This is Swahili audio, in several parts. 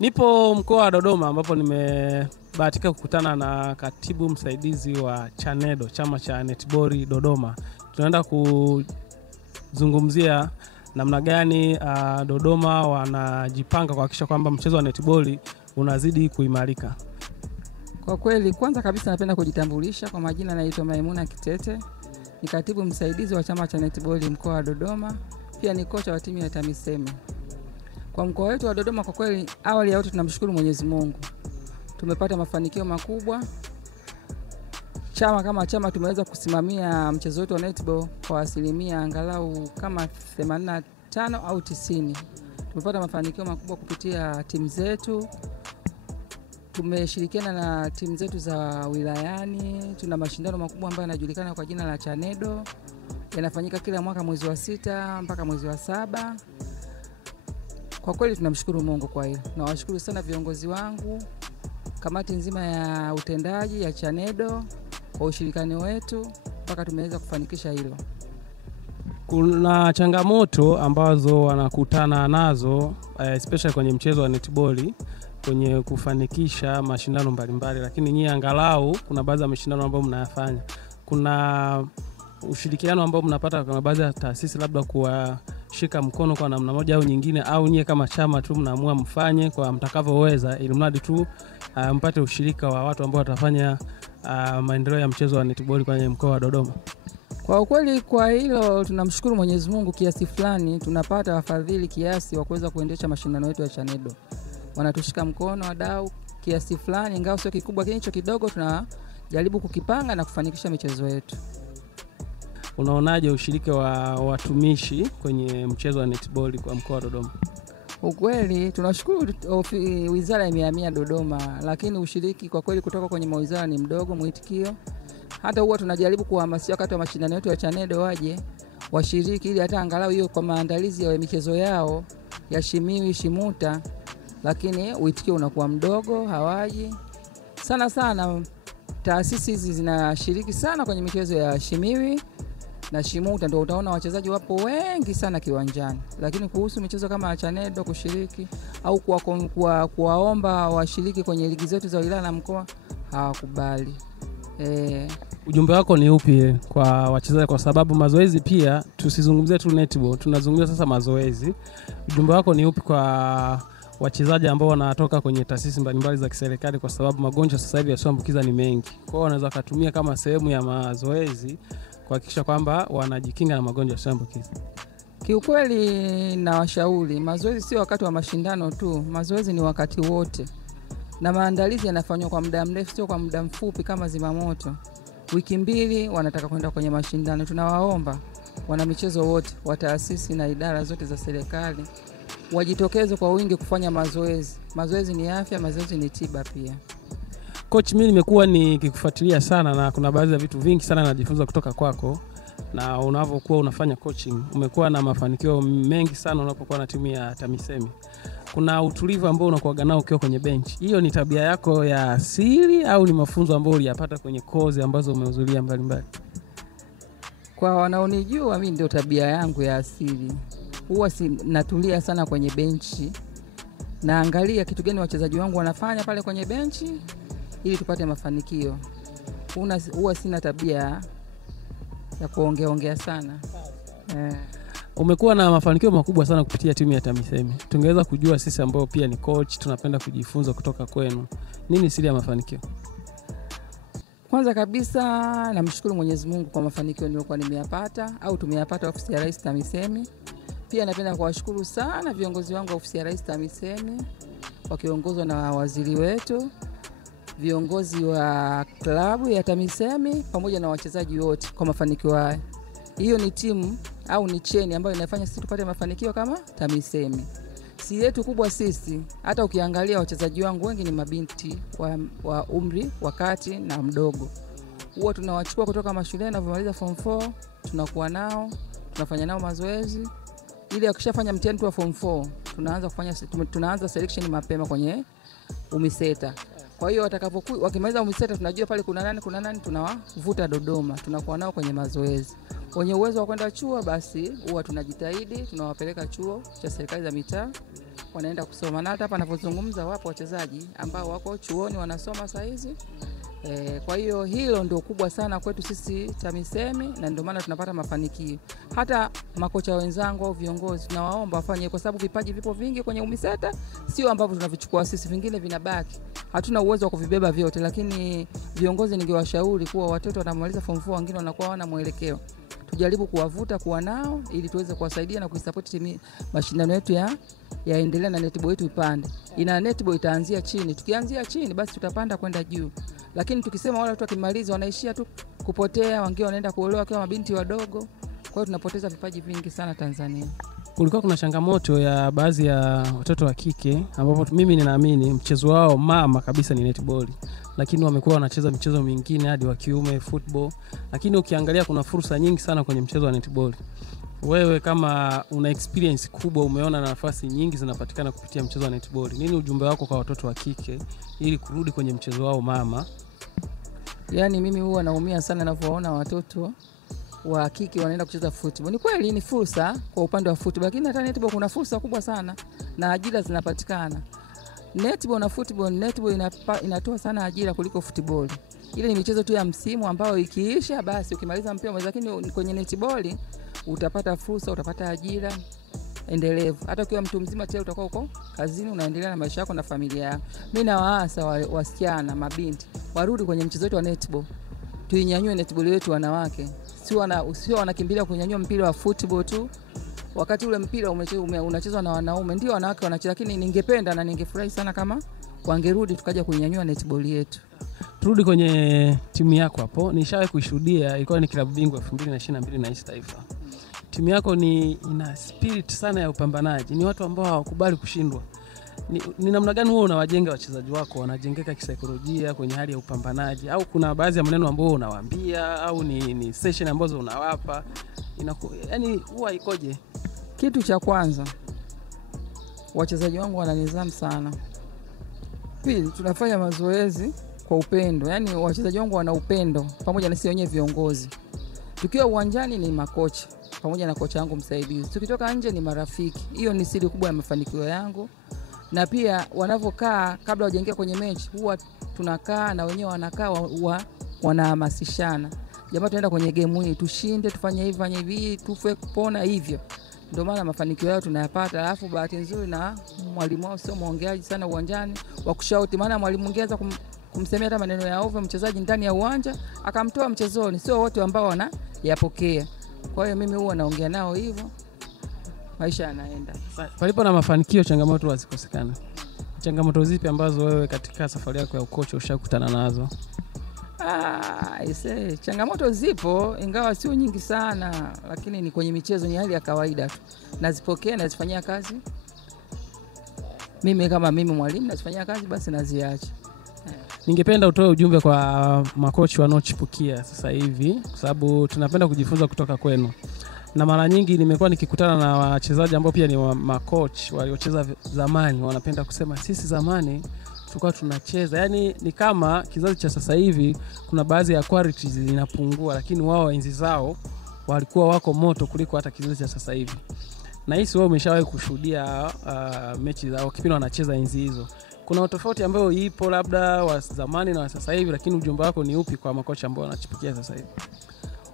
Nipo mkoa wa Dodoma ambapo nimebahatika kukutana na katibu msaidizi wa Chanedo, chama cha netball Dodoma. Tunaenda kuzungumzia namna gani Dodoma wanajipanga kuhakikisha kwamba mchezo wa netball unazidi kuimarika. Kwa kweli, kwanza kabisa napenda kujitambulisha. Kwa majina naitwa Maimuna Kitete. Ni katibu msaidizi wa chama cha netball mkoa wa Dodoma. Pia ni kocha wa timu ya TAMISEMI. Kwa mkoa wetu wa Dodoma, kwa kweli awali ya yote tunamshukuru Mwenyezi Mungu. Tumepata mafanikio makubwa. Kama chama tumeweza kusimamia mchezo wetu wa netball kwa asilimia angalau kama 85 au 90. Tumepata mafanikio makubwa kupitia timu zetu. Tumeshirikiana na timu zetu za wilayani. Tuna mashindano makubwa ambayo yanajulikana kwa jina la Chanedo. Yanafanyika kila mwaka mwezi wa 6 mpaka mwezi wa 7. Kwa kweli tunamshukuru Mungu kwa hilo. Nawashukuru sana viongozi wangu, kamati nzima ya utendaji ya Chanedo kwa ushirikiano wetu mpaka tumeweza kufanikisha hilo. Kuna changamoto ambazo wanakutana nazo especially kwenye mchezo wa netball kwenye kufanikisha mashindano mbalimbali, lakini nyinyi angalau kuna baadhi ya mashindano ambayo mnayafanya. Kuna ushirikiano ambao mnapata kwa baadhi ya taasisi labda kuwashika mkono kwa namna moja au nyingine, au nyie kama chama tu mnaamua mfanye kwa mtakavyoweza ili mradi tu mpate ushirika wa watu ambao watafanya maendeleo ya mchezo wa netball kwenye mkoa wa Dodoma? Kwa kweli kwa hilo tunamshukuru Mwenyezi Mungu, kiasi fulani tunapata wafadhili kiasi wa kuweza kuendesha mashindano yetu ya Chanedo. Wanatushika mkono wadau kiasi fulani, ingawa sio kikubwa, lakini hicho kidogo tunajaribu kukipanga na kufanikisha michezo yetu. Unaonaje ushirika wa watumishi kwenye mchezo wa netball kwa mkoa wa Dodoma? Ukweli tunashukuru wizara imehamia Dodoma, lakini ushiriki kwa kweli kutoka kwenye mawizara ni mdogo mwitikio. Hata huwa tunajaribu kuhamasisha wakati wa mashindano yetu ya Chanedo waje washiriki ili hata angalau hiyo kwa maandalizi ya michezo yao ya Shimiwi, Shimuta, lakini uitikio unakuwa mdogo, hawaji. Sana taasisi hizi zinashiriki sana kwenye michezo ya Shimiwi na Shimuta, ndio utaona wachezaji wapo wengi sana kiwanjani. Lakini kuhusu michezo kama Chanedo kushiriki au kuwaomba washiriki kwenye ligi zetu za wilaya na mkoa hawakubali. Ujumbe wako ni upi kwa wachezaji, kwa sababu mazoezi pia tusizungumzie tu netball, tunazungumzia sasa mazoezi. Ujumbe wako ni upi kwa wachezaji ambao wanatoka kwenye taasisi mbalimbali za kiserikali, kwa sababu magonjwa sasa hivi yasiyoambukiza ni mengi? Kwa hiyo wanaweza kutumia kama sehemu ya mazoezi kuhakikisha kwamba wanajikinga na magonjwa yasiyoambukiza. Kiukweli na washauri, mazoezi sio wakati wa mashindano tu, mazoezi ni wakati wote. Na maandalizi yanafanywa kwa muda mrefu, sio kwa muda mfupi kama zimamoto. Wiki 2 wanataka kwenda kwenye mashindano. Tunawaomba wana michezo wote wa taasisi na idara zote za serikali wajitokeze kwa wingi kufanya mazoezi. Mazoezi ni afya, mazoezi ni tiba pia. Coach, mimi nimekuwa nikikufuatilia sana na kuna baadhi ya vitu vingi sana najifunza kutoka kwako, na unavyokuwa unafanya coaching umekuwa na mafanikio mengi sana unapokuwa na timu ya TAMISEMI. Kuna utulivu ambao unakuwa nao ukiwa kwenye bench. Hiyo ni tabia yako ya asili au ni mafunzo ambayo uliyapata kwenye kozi ambazo umehudhuria mbalimbali? Kwa wanaonijua mimi ndio tabia yangu ya asili. Huwa natulia sana kwenye benchi. Naangalia kitu gani wachezaji wangu wanafanya pale kwenye benchi ili tupate mafanikio. Huwa sina tabia ya kuongea sana. Umekuwa na mafanikio makubwa sana kupitia timu ya TAMISEMI. Tungeweza kujua sisi ambao pia ni coach tunapenda kujifunza kutoka kwenu, nini siri ya mafanikio? Kwanza kabisa namshukuru Mwenyezi Mungu kwa mafanikio niliyokuwa nimeyapata au tumeyapata ofisi ya Rais TAMISEMI. Pia napenda kuwashukuru sana viongozi wangu wa ofisi ya Rais TAMISEMI wakiongozwa na waziri wetu, viongozi wa klabu ya TAMISEMI pamoja na wachezaji wote kwa mafanikio haya. Hiyo ni timu au ni cheni ambayo inafanya sisi tupate mafanikio kama TAMISEMI. Si yetu kubwa sisi, hata ukiangalia wachezaji wangu wengi ni mabinti wa umri wakati na mdogo. Huwa tunawachukua kutoka mashuleni na kumaliza form 4, tunakuwa nao, tunafanya nao mazoezi. Ili akishafanya mtihani wa form 4, tunaanza selection mapema kwenye UMISETA. Kwa hiyo watakapokuwa wakimaliza UMISETA tunajua pale kuna nani tunawavuta Dodoma, tunakuwa nao kwenye mazoezi. Wenye uwezo wa kwenda chuo basi huwa tunajitahidi tunawapeleka chuo cha serikali za mitaa wanaenda kusoma. Na hata hapa ninapozungumza wapo wachezaji ambao wako chuoni wanasoma saa hizi. Kwa hiyo hilo ndio kubwa sana kwetu sisi TAMISEMI, na ndio maana tunapata mafanikio. Hata makocha wenzangu au viongozi tunawaomba wafanye, kwa sababu vipaji vipo vingi kwenye UMISETA, sio ambavyo tunavichukua sisi, vingine vinabaki. Hatuna uwezo wa kuvibeba vyote, lakini viongozi ningewashauri kuwa watoto wanamaliza form 4 wengine wanakuwa hawana mwelekeo. Tujaribu kuwavuta kuwa nao ili tuweze kuwasaidia na kuisupport timu, mashindano yetu yaendelee na netball yetu ipande. Ina netball itaanzia chini. Tukianzia chini basi tutapanda kwenda juu. Lakini tukisema wale watu wakimaliza wanaishia tu kupotea, wengine wanaenda kuolewa kama mabinti wadogo. Kwa hiyo tunapoteza vipaji vingi sana Tanzania. Kulikuwa kuna changamoto ya baadhi ya watoto wa kike ambapo mimi ninaamini mchezo wao mama kabisa ni netball, lakini wamekuwa wanacheza michezo mingine hadi wa kiume football, lakini ukiangalia kuna fursa nyingi sana kwenye mchezo wa netball. Wewe kama una experience kubwa, umeona nafasi nyingi zinapatikana kupitia mchezo wa netball. Nini ujumbe wako kwa watoto wa kike ili kurudi kwenye mchezo wao mama? Yaani mimi huwa naumia sana ninapoona watoto wa kike wanaenda kucheza football. Ni kweli ni fursa kwa upande wa football, lakini hata netball kuna fursa kubwa sana na ajira zinapatikana. Netball na football, netball inatoa sana ajira kuliko football. Ile ni michezo tu ya msimu ambao ikiisha basi ukimaliza mpira, lakini kwenye netball utapata fursa, utapata ajira endelevu. Hata ukiwa mtu mzima tena utakuwa uko kazini unaendelea na maisha yako na familia yako. Mimi nawaasa wasichana, mabinti warudi kwenye mchezo wetu wa netball. Tuinyanyue netball yetu wanawake. Sio wanakimbilia kunyanyua mpira wa football tu. Wakati ule mpira unachezwa na wanaume, ndio wanawake wanacheza, lakini ningependa na ningefurahi sana kama wangerudi tukaja kuinyanyua netball yetu. Turudi kwenye timu yako hapo. Nishawahi kuishuhudia, ilikuwa ni klabu bingwa 2022 na East Taifa. Timu yako ina spirit sana ya upambanaji. Ni watu ambao hawakubali kushindwa. Ni namna gani wewe unawajenga wachezaji wako? Wanajengeka kisaikolojia kwenye hali ya upambanaji, au kuna baadhi ya maneno ambayo unawaambia, au ni session ambazo unawapa? Yaani huwa ikoje? Kitu cha kwanza, wachezaji wangu wana nidhamu sana. Pili, tunafanya mazoezi kwa upendo. Yaani wachezaji wangu wana upendo pamoja na sisi wenyewe viongozi. Tukiwa uwanjani ni makocha pamoja na kocha wangu msaidizi. Tukitoka nje ni marafiki. Hiyo ni siri kubwa ya mafanikio yangu. Na pia wanavokaa kabla hawajaingia kwenye mechi, huwa tunakaa na wenyewe wanakaa, wanahamasishana. Jamaa tunaenda kwenye game hii, tushinde, tufanye hivi, fanye hivi, tufe kupona hivyo. Ndio maana mafanikio yao tunayapata. Alafu bahati nzuri na mwalimu wao sio muongeaji sana uwanjani wa kushauti, maana mwalimu ongeza kumsemea hata maneno ya ovyo mchezaji ndani ya uwanja akamtoa mchezoni. Sio wote ambao wanayapokea. Kwa hiyo mimi huwa naongea nao hivyo, maisha yanaenda. Palipo na mafanikio changamoto hazikosekana. Changamoto zipi ambazo wewe katika safari yako ya ukocha ushakutana nazo? Changamoto zipo ingawa sio nyingi sana, lakini ni kwenye michezo, ni hali ya kawaida tu. Nazipokea, nazifanyia kazi. Mimi kama mimi mwalimu nazifanyia kazi, basi naziacha. Ningependa utoe ujumbe kwa makocha wanaochipukia sasa hivi, kwa sababu tunapenda kujifunza kutoka kwenu. Na mara nyingi nimekuwa nikikutana na wachezaji ambao pia ni makocha waliocheza zamani, wanapenda kusema sisi zamani tulikuwa tunacheza. Yaani ni kama kizazi cha sasa hivi kuna baadhi ya qualities zinapungua, lakini wao enzi zao walikuwa wako moto kuliko hata kizazi cha sasa hivi. Na hisi wewe umeshawahi kushuhudia mechi zao kipindi wanacheza enzi hizo. Kuna tofauti ambayo ipo labda wa zamani na wa sasa hivi, lakini ujumbe wako ni upi kwa makocha ambao wanachipukia sasa hivi?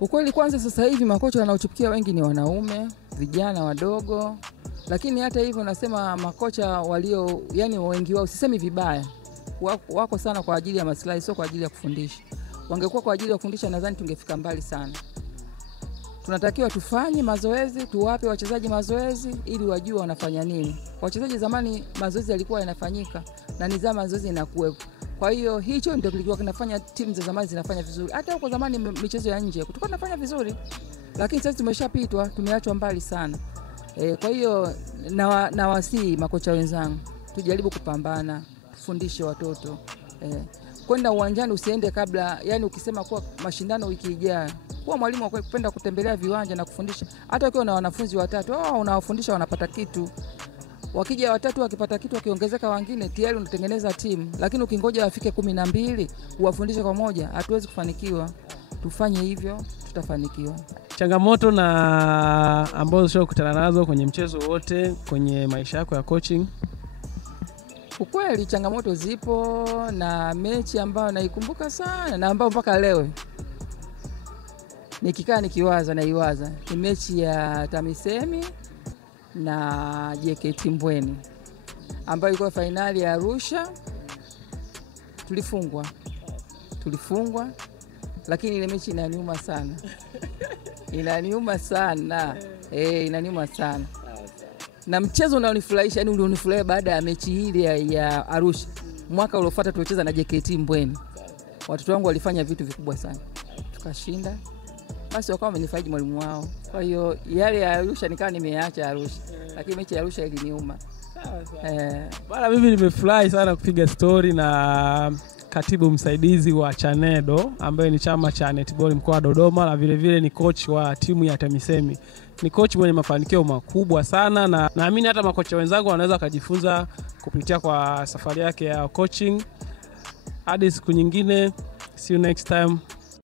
Ukweli kwanza sasa hivi makocha wanaochipukia wengi ni wanaume, vijana wadogo. Lakini hata hivyo nasema makocha walio, yani wengi wao sisemi vibaya, wako sana kwa ajili ya maslahi, sio kwa ajili ya kufundisha. Wangekuwa kwa ajili ya kufundisha nadhani tungefika mbali sana. Tunatakiwa tufanye mazoezi, tuwape wachezaji mazoezi ili wajue wanafanya nini. Wachezaji zamani mazoezi yalikuwa yanafanyika na nidhamu mazoezi inakuwepo. Kwa hiyo hicho ndio kilikuwa kinafanya timu za zamani zinafanya vizuri. Hata huko zamani michezo ya nje tulikuwa tunafanya vizuri. Lakini sasa tumeshapitwa, tumeachwa mbali sana. Kwa hiyo na wasii makocha wenzangu, tujaribu kupambana, tufundishe watoto. Kwenda uwanjani usiende kabla, yani ukisema kuwa mashindano wiki ijayo. Kuwa mwalimu wa kupenda kutembelea viwanja na kufundisha. Hata ukiwa na wanafunzi watatu, unawafundisha wanapata kitu. Wakija watatu wakipata kitu, wakiongezeka wengine tayari unatengeneza timu. Lakini ukingoja wafike 12 uwafundishe kwa moja, hatuwezi kufanikiwa. tufanye hivyo, tutafanikiwa. Changamoto na ambazo sio kukutana nazo kwenye mchezo wote kwenye maisha yako ya coaching? Ukweli changamoto zipo, na mechi ambayo naikumbuka sana na ambayo mpaka leo nikikaa nikiwaza ni mechi ya TAMISEMI na JKT Mbweni ambayo ilikuwa finali ya Arusha. Tulifungwa, lakini ile mechi inaniuma sana. Inaniuma sana. Na mchezo unaonifurahisha, yani ulionifurahisha baada ya mechi ile ya Arusha, mwaka uliofuata tulicheza na JKT Mbweni. Watoto wangu walifanya vitu vikubwa sana. Tukashinda. Basi wakawa wamenifaidi mwalimu wao. Kwa hiyo yale ya Arusha nikawa nimeacha Arusha. Lakini mechi ya Arusha iliniuma. Bwana, mimi nimefurahi sana kupiga story na katibu msaidizi wa Chanedo ambaye ni chama cha netball mkoa wa Dodoma, na vile vile ni coach wa timu ya TAMISEMI. Ni coach mwenye mafanikio makubwa sana, na naamini hata makocha wenzangu wanaweza kujifunza kupitia kwa safari yake ya coaching. Hadi siku nyingine, see you next time.